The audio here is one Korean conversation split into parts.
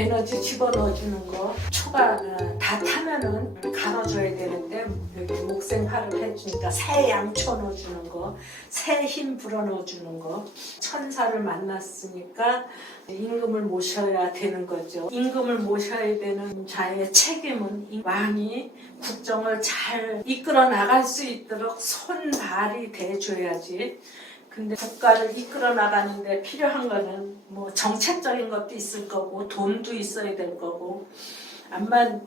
에너지 집어넣어주는 거. 초가 다 타면은 갈아줘야 되는데 여기 목생화를 해주니까 새 양초 넣어주는 거, 새 힘 불어넣어주는 거. 천사를 만났으니까 임금을 모셔야 되는 거죠. 임금을 모셔야 되는 자의 책임은 왕이 국정을 잘 이끌어 나갈 수 있도록 손발이 돼줘야지. 근데 국가를 이끌어 나가는데 필요한 거는 뭐 정책적인 것도 있을 거고 돈도 있어야 될 거고, 암만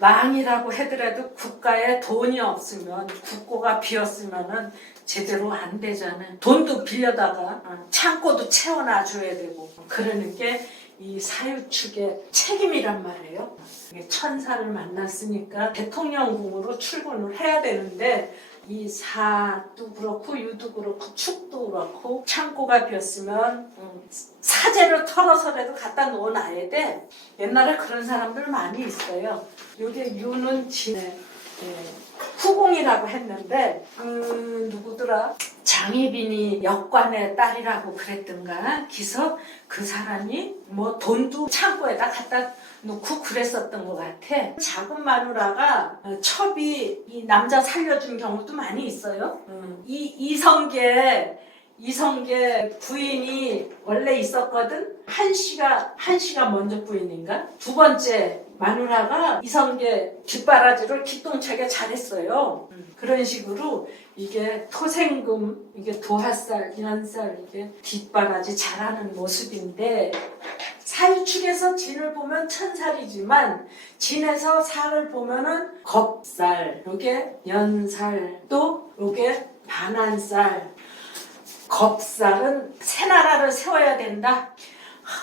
왕이라고 하더라도 국가에 돈이 없으면, 국고가 비었으면은 제대로 안 되잖아요. 돈도 빌려다가 창고도 채워놔줘야 되고, 그러는 게 이 사유축의 책임이란 말이에요. 천사를 만났으니까 대통령궁으로 출근을 해야 되는데, 이 사도 그렇고 유도 그렇고 축도 그렇고 창고가 비었으면 사제를 털어서라도 갖다 놓아놔야 돼. 옛날에 그런 사람들 많이 있어요. 요게 유는 진의 후궁이라고 했는데, 누구더라? 장혜빈이 역관의 딸이라고 그랬던가 기서, 그 사람이 뭐 돈도 창고에다 갖다 놓고 그랬었던 것 같아. 작은 마누라가 첩이 이 남자 살려준 경우도 많이 있어요. 이성계 부인이 원래 있었거든. 한씨가 먼저 부인인가? 두 번째 마누라가 이성계 뒷바라지를 기똥차게 잘했어요. 그런 식으로 이게 토생금, 이게 도화살, 연살, 이게 뒷바라지 잘하는 모습인데, 사유축에서 진을 보면 천살이지만 진에서 살을 보면은 겁살, 요게 연살, 또 요게 반한살. 겁살은 새 나라를 세워야 된다.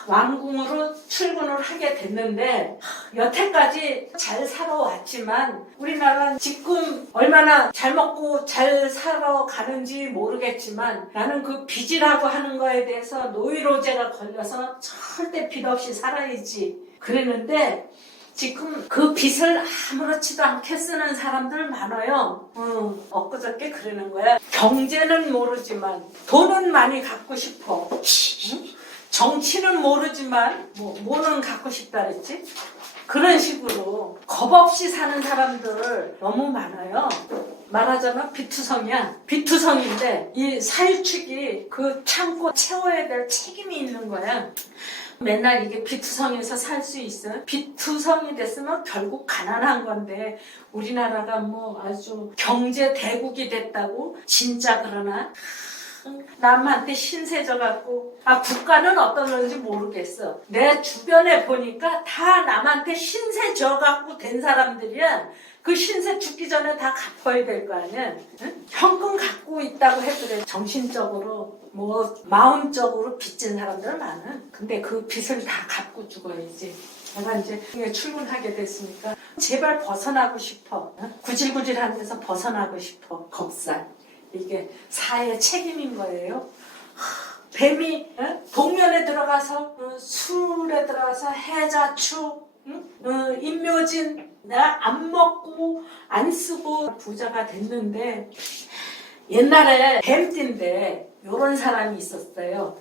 왕궁으로 출근을 하게 됐는데, 여태까지 잘 살아왔지만 우리나라는 지금 얼마나 잘 먹고 잘 살아가는지 모르겠지만, 나는 그 빚이라고 하는 거에 대해서 노이로제가 걸려서 절대 빚 없이 살아야지 그랬는데, 지금 그 빚을 아무렇지도 않게 쓰는 사람들 많아요. 엊그저께 그러는 거야. 경제는 모르지만 돈은 많이 갖고 싶어. 정치는 모르지만 뭐는 갖고 싶다 그랬지? 그런 식으로 겁 없이 사는 사람들 너무 많아요. 말하자면 비투성이야. 비투성인데 이 사유축이 그 창고 채워야 될 책임이 있는 거야. 맨날 이게 비투성에서 살 수 있어. 비투성이 됐으면 결국 가난한 건데, 우리나라가 뭐 아주 경제 대국이 됐다고? 진짜 그러나? 남한테 신세져갖고, 국가는 어떤지 모르겠어. 내 주변에 보니까 다 남한테 신세져갖고 된 사람들이야. 그 신세 죽기 전에 다 갚아야 될 거 아니야. 응? 현금 갖고 있다고 해도 정신적으로 뭐 마음적으로 빚진 사람들 많아. 근데 그 빚을 다 갚고 죽어야지. 내가 이제 출근하게 됐으니까 제발 벗어나고 싶어. 구질구질한 데서 벗어나고 싶어. 겁살. 이게 사회의 책임인 거예요. 뱀이 동면에 들어가서 술에 들어가서 해자축, 임묘진 내가 안 먹고 안 쓰고 부자가 됐는데, 옛날에 뱀띠인데 요런 사람이 있었어요.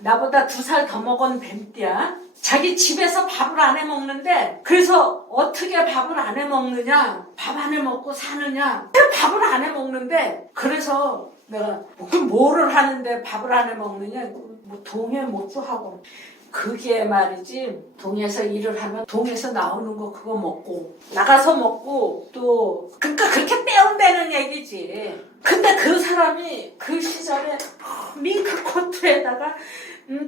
나보다 2살 더 먹은 뱀띠야. 자기 집에서 밥을 안 해 먹는데, 그래서 어떻게 밥을 안 해 먹느냐, 밥 안 해 먹고 사느냐, 밥을 안 해 먹는데, 그래서 내가 그럼 뭐를 하는데 밥을 안 해 먹느냐, 뭐 동해 못주하고, 그게 말이지, 동에서 일을 하면 동에서 나오는 거 그거 먹고 나가서 먹고, 또 그러니까 그렇게 빼온다는 얘기지. 근데 그 사람이 그 시절에 밍크 코트에다가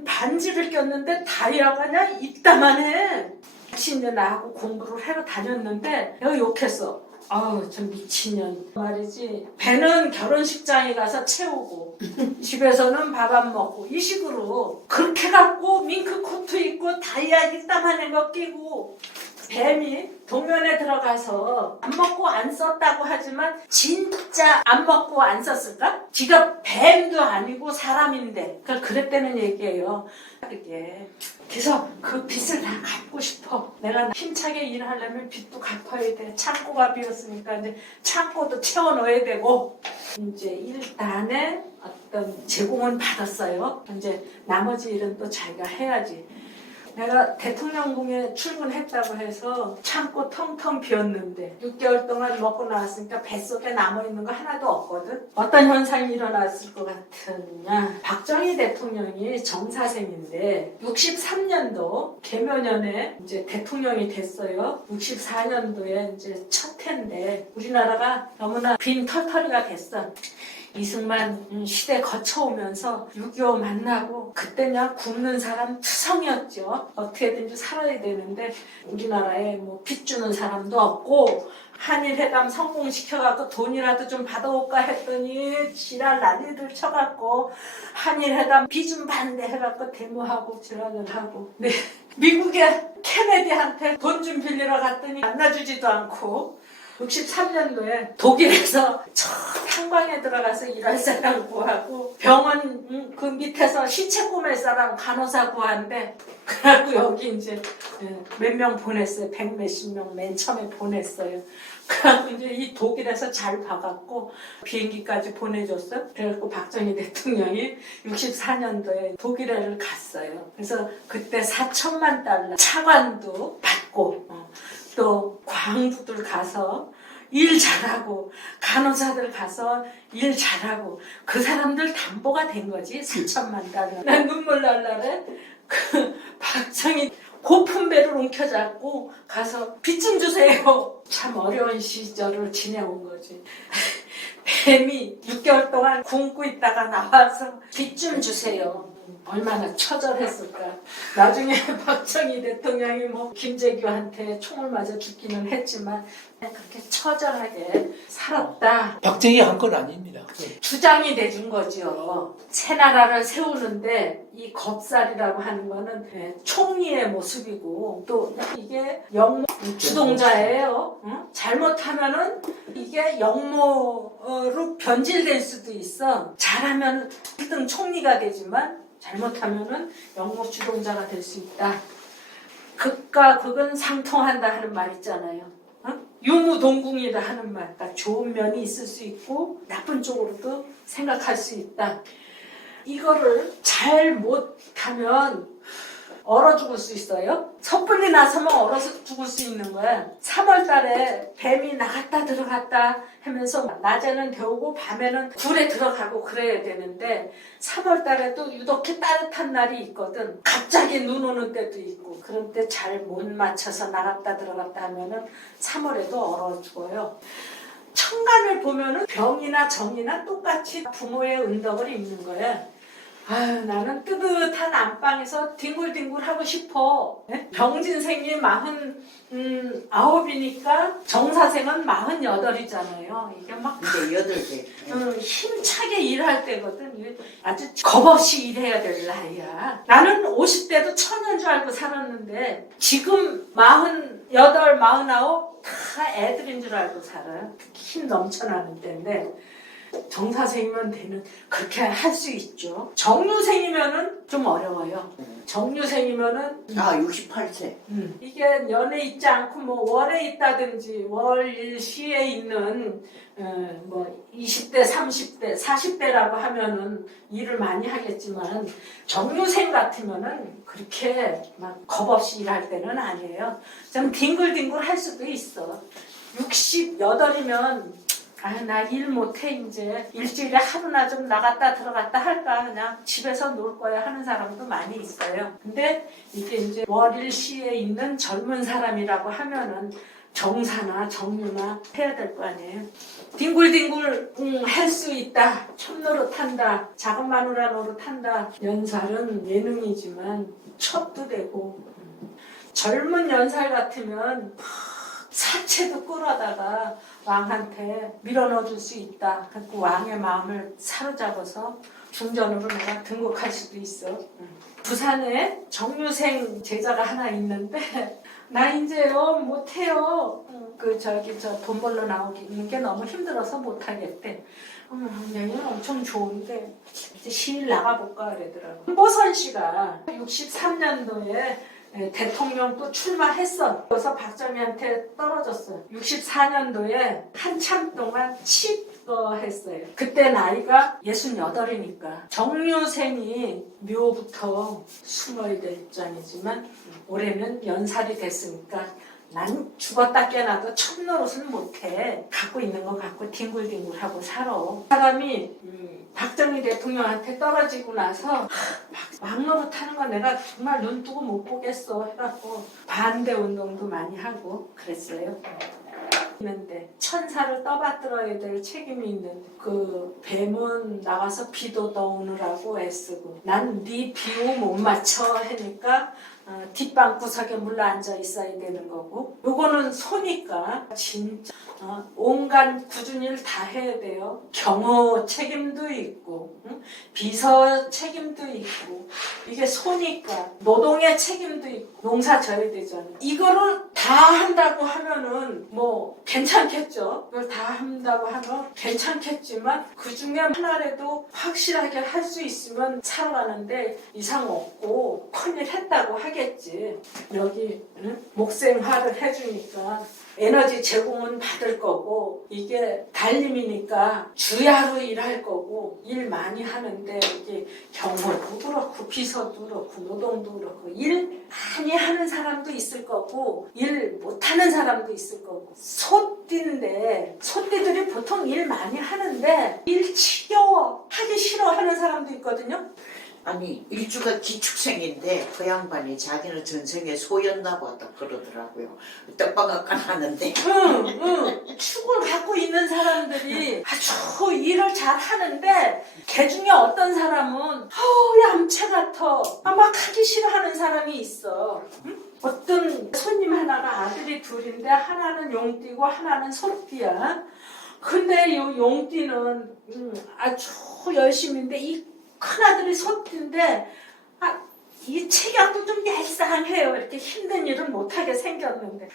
반지를 꼈는데 다이아가 그냥 이따만해. 이제 나하고 공부를 하러 다녔는데 내가 욕했어. 아우 저 미친년 말이지. 배는 결혼식장에 가서 채우고 집에서는 밥 안 먹고, 이 식으로 그렇게 갖고 밍크 코트 입고 다이아 이따만한 거 끼고, 뱀이 동면에 들어가서 안 먹고 안 썼다고 하지만 진짜 안 먹고 안 썼을까? 지가 뱀도 아니고 사람인데. 그러니까 그랬다는 얘기예요. 그게. 그래서 그 빚을 다 갚고 싶어. 내가 힘차게 일하려면 빚도 갚아야 돼. 창고가 비었으니까 이제 창고도 채워 넣어야 되고, 이제 일단에 어떤 제공은 받았어요. 이제 나머지 일은 또 자기가 해야지. 내가 대통령궁에 출근했다고 해서 창고 텅텅 비었는데 6개월 동안 먹고 나왔으니까 뱃속에 남아있는 거 하나도 없거든. 어떤 현상이 일어났을 것 같으냐. 박정희 대통령이 정사생인데 63년도 개묘년에 이제 대통령이 됐어요. 64년도에 이제 첫 해인데 우리나라가 너무나 빈 털터리가 됐어. 이승만 시대 거쳐오면서 6.25 만나고 그때 그냥 굶는 사람 투성이었죠. 어떻게든지 살아야 되는데 우리나라에 뭐 빚 주는 사람도 없고 한일회담 성공시켜갖고 돈이라도 좀 받아올까 했더니 지랄 난리들 쳐갖고 한일회담 비준 반대해갖고 데모하고 지랄을 하고 네. 미국의 케네디한테 돈 좀 빌리러 갔더니 만나주지도 않고 63년도에 독일에서 저 탄광에 들어가서 일할 사람 구하고 병원 그 밑에서 시체 꾸밀 사람 간호사 구한데 그래갖고 여기 이제 몇 명 보냈어요. 100몇십 명 맨 처음에 보냈어요. 그래갖고 이제 이 독일에서 잘 봐갖고 비행기까지 보내줬어. 그래갖고 박정희 대통령이 64년도에 독일을 갔어요. 그래서 그때 4천만 달러 차관도 받고 또 광부들 가서 일 잘하고 간호사들 가서 일 잘하고 그 사람들 담보가 된 거지. 4천만 달러. 난 눈물 날라래. 그 박정희 고픈 배를 움켜잡고 가서 빚 좀 주세요. 참 어려운 시절을 지내온 거지. 뱀이 6개월 동안 굶고 있다가 나와서 빚 좀 주세요. 얼마나 처절했을까. 나중에 박정희 대통령이 뭐 김재규한테 총을 맞아 죽기는 했지만 그렇게 처절하게 살았다. 박정희 한 건 아닙니다. 주장이 내준 거지요. 새 나라를 세우는데 이 겁살이라고 하는 거는 총리의 모습이고 또 이게 영모 주동자예요. 응? 잘못하면은 이게 영모로 변질될 수도 있어. 잘하면 1등 총리가 되지만 잘못하면은 영모 주동자가 될 수 있다. 극과 극은 상통한다 하는 말 있잖아요. 유무동궁이다 하는 말. 그러니까 좋은 면이 있을 수 있고 나쁜 쪽으로도 생각할 수 있다. 이거를 잘 못하면 얼어 죽을 수 있어요. 섣불리 나서면 얼어서 죽을 수 있는 거야. 3월 달에 뱀이 나갔다 들어갔다 하면서 낮에는 데우고 밤에는 굴에 들어가고 그래야 되는데 3월 달에도 유독히 따뜻한 날이 있거든. 갑자기 눈 오는 때도 있고 그런 때 잘 못 맞춰서 나갔다 들어갔다 하면은 3월에도 얼어 죽어요. 천간을 보면은 병이나 정이나 똑같이 부모의 은덕을 입는 거야. 아유, 나는 뜨뜻한 안방에서 뒹굴뒹굴 하고 싶어. 병진생이 49이니까 정사생은 48이잖아요. 이게 막 이제 8개. 힘차게 일할 때거든. 아주 겁없이 일해야 될 나이야. 나는 50대도 천연 줄 알고 살았는데 지금 48, 49 다 애들인 줄 알고 살아요. 힘 넘쳐나는 때인데 정사생이면 되는 그렇게 할 수 있죠. 정류생이면은 좀 어려워요. 정류생이면은 68세. 이게 연에 있지 않고 뭐 월에 있다든지 월일시에 있는 뭐 20대, 30대, 40대라고 하면은 일을 많이 하겠지만 정류생 같으면은 그렇게 막 겁없이 일할 때는 아니에요. 좀 뒹굴뒹굴 할 수도 있어. 68이면 나 일 못해 이제 일주일에 하루나 좀 나갔다 들어갔다 할까 그냥 집에서 놀 거야 하는 사람도 많이 있어요. 근데 이게 이제 월일시에 있는 젊은 사람이라고 하면은 정사나 정유나 해야 될 거 아니에요. 뒹굴뒹굴 할 수 있다. 첩노릇한다. 작은 마누라 노릇한다. 연살은 예능이지만 첩도 되고 젊은 연살 같으면 사채도 끌어다가 왕한테 밀어넣어 줄 수 있다. 그래서 왕의 마음을 사로잡아서 중전으로 내가 등극할 수도 있어. 부산에 정유생 제자가 하나 있는데 나 이제요 못해요. 돈 벌러 나오는 게 너무 힘들어서 못하겠대. 내년 엄청 좋은데 이제 시일 나가볼까 그러더라고. 홍보선 씨가 63년도에 대통령 또 출마했어. 그래서 박정희한테 떨어졌어. 64년도에 한참 동안 했어요. 그때 나이가 68이니까 정유생이 묘부터 숨어야 될 입장이지만 올해는 연살이 됐으니까 난 죽었다 깨나도 첫노릇은 못해. 갖고 있는 거 갖고 뒹굴뒹굴하고 살아. 사람이 박정희 대통령한테 떨어지고 나서 막노릇하는 거 내가 정말 눈 뜨고 못 보겠어 해갖고 반대 운동도 많이 하고 그랬어요. 있는데 천사를 떠받들어야 될 책임이 있는데 그 뱀은 나와서 비도 떠오느라고 애쓰고 난 네 비호 못 맞춰 하니까 뒷방 구석에 물러 앉아 있어야 되는 거고 요거는 소니까 진짜 온갖 굳은 일 다 해야 돼요. 경호 책임도 있고 비서 책임도 있고 이게 소니까 노동의 책임도 있고 농사 져야 되잖아요. 이거를 다 한다고 하면은 뭐 괜찮겠죠. 이걸 다 한다고 하면 괜찮겠지만 그중에 하나라도 확실하게 할 수 있으면 살아가는데 이상 없고 큰일 했다고 하겠지. 여기 목생화를 해주니까 에너지 제공은 받을 거고 이게 달림이니까 주야로 일할 거고 일 많이 하는데 이게 경호도 그렇고 비서도 그렇고 노동도 그렇고 일 많이 하는 사람도 있을 거고 일 못하는 사람도 있을 거고 소띠인데 소띠들이 보통 일 많이 하는데 일 지겨워 하기 싫어하는 사람도 있거든요. 아니 일주가 기축생인데 그 양반이 자기는 전생에 소였나 보다 그러더라고요. 떡방앗간 하는데 축을 갖고 있는 사람들이 아주 일을 잘 하는데 개 중에 어떤 사람은 얌체 같아 막 하기 싫어하는 사람이 있어. 어떤 손님 하나가 아들이 둘인데 하나는 용띠고 하나는 소띠야. 근데 이 용띠는 아주 열심인데 이 큰아들이 소띠인데 이 체격도 좀 얄쌍해요. 이렇게 힘든 일을 못하게 생겼는데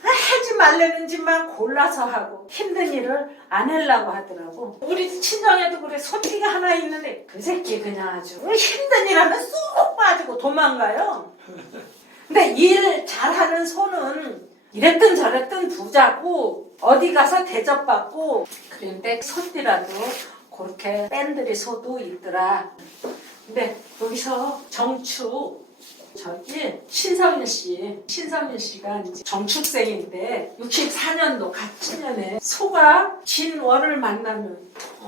하지 말라는 짓만 골라서 하고 힘든 일을 안 하려고 하더라고. 우리 친정에도 그래. 소띠가 하나 있는데 그 새끼 그냥 아주 힘든 일 하면 쏙 빠지고 도망가요. 근데 일 잘하는 소는 이랬든 저랬든 부자고 어디 가서 대접받고 그런데 소띠라도 그렇게 뺀들이 소도 있더라. 근데 여기서 정축 저기 신성일 씨가 이제 정축생인데 64년도 갑진년에 소가 진월을 만나면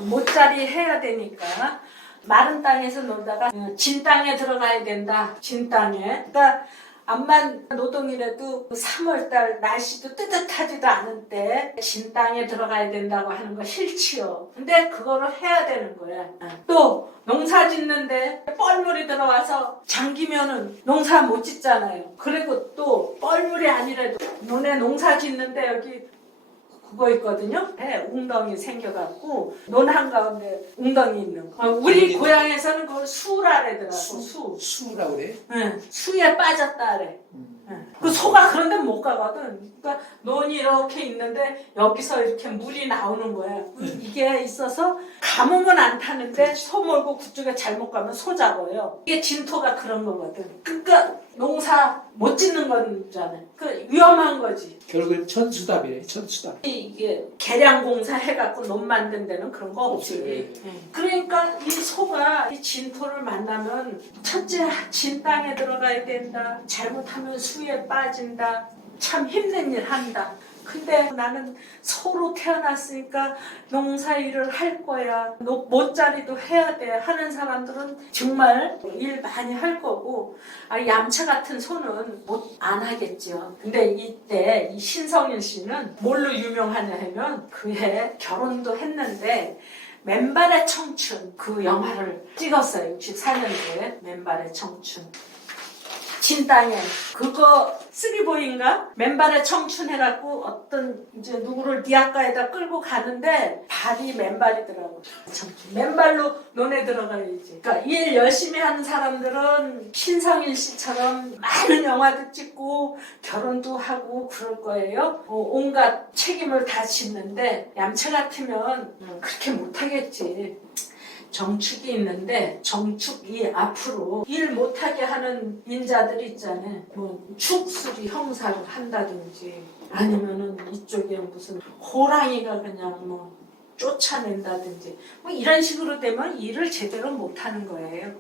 못자리 해야 되니까 마른 땅에서 놀다가 진 땅에 들어가야 된다. 진 땅에. 그러니까 암만 노동이라도 3월달 날씨도 뜨뜻하지도 않은 때 진 땅에 들어가야 된다고 하는 거 싫지요. 근데 그거를 해야 되는 거야. 또 농사 짓는데 뻘물이 들어와서 잠기면은 농사 못 짓잖아요. 그리고 또 뻘물이 아니라도 논에 농사 짓는데 여기 그거 있거든요. 웅덩이 생겨갖고 논 한가운데 웅덩이 있는 거. 우리 고향에서는 그걸 수라 그러더라고. 수라고 그래? 응, 수에 빠졌다 그래. 그 소가 그런 데는 못 가거든. 그러니까 논이 이렇게 있는데 여기서 이렇게 물이 나오는 거야. 이게 있어서 감으면 안 타는데 소 몰고 그쪽에 잘못 가면 소 잡아요. 이게 진토가 그런 거거든. 그러니까 농사 못 짓는 거잖아. 그 위험한 거지. 결국엔 천수답이래. 천수답. 이게 계량공사 해갖고 논 만든 데는 그런 거 없지. 없어요. 그러니까 이 소가 이 진토를 만나면 첫째 진 땅에 들어가야 된다. 잘못하면 수에 빠진다. 참 힘든 일 한다. 근데 나는 소로 태어났으니까 농사일을 할 거야. 못자리도 해야 돼. 하는 사람들은 정말 일 많이 할 거고 얌체 같은 소는 못 안 하겠죠. 근데 이때 이 신성일 씨는 뭘로 유명하냐 하면 그해 결혼도 했는데 맨발의 청춘 그 영화를 찍었어요. 64년도에 맨발의 청춘. 진 땅에 그거 쓰리보이인가? 맨발의 청춘 해갖고 어떤 이제 누구를 니아가에다 끌고 가는데 발이 맨발이더라고. 청춘. 맨발로 논에 들어가야지. 그러니까 일 열심히 하는 사람들은 신성일 씨처럼 많은 영화도 찍고 결혼도 하고 그럴 거예요. 온갖 책임을 다 짓는데 얌체 같으면 그렇게 못하겠지. 정축이 있는데 정축이 앞으로 일 못하게 하는 인자들이 있잖아요. 뭐 축수리 형사를 한다든지 아니면은 이쪽에 무슨 호랑이가 그냥 뭐 쫓아낸다든지 뭐 이런 식으로 되면 일을 제대로 못하는 거예요.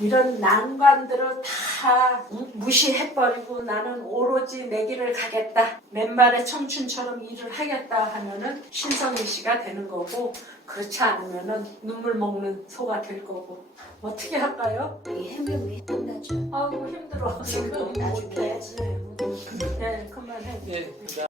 이런 난관들을 다 무시해버리고 나는 오로지 내 길을 가겠다. 맨발의 청춘처럼 일을 하겠다 하면은 신성희 씨가 되는 거고 그렇지 않으면은 눈물 먹는 소가 될 거고 어떻게 할까요? 이 해명이 끝나죠. 아이고 힘들어. 지금 나중에 못해. 해야지. 네, 그만해. 예.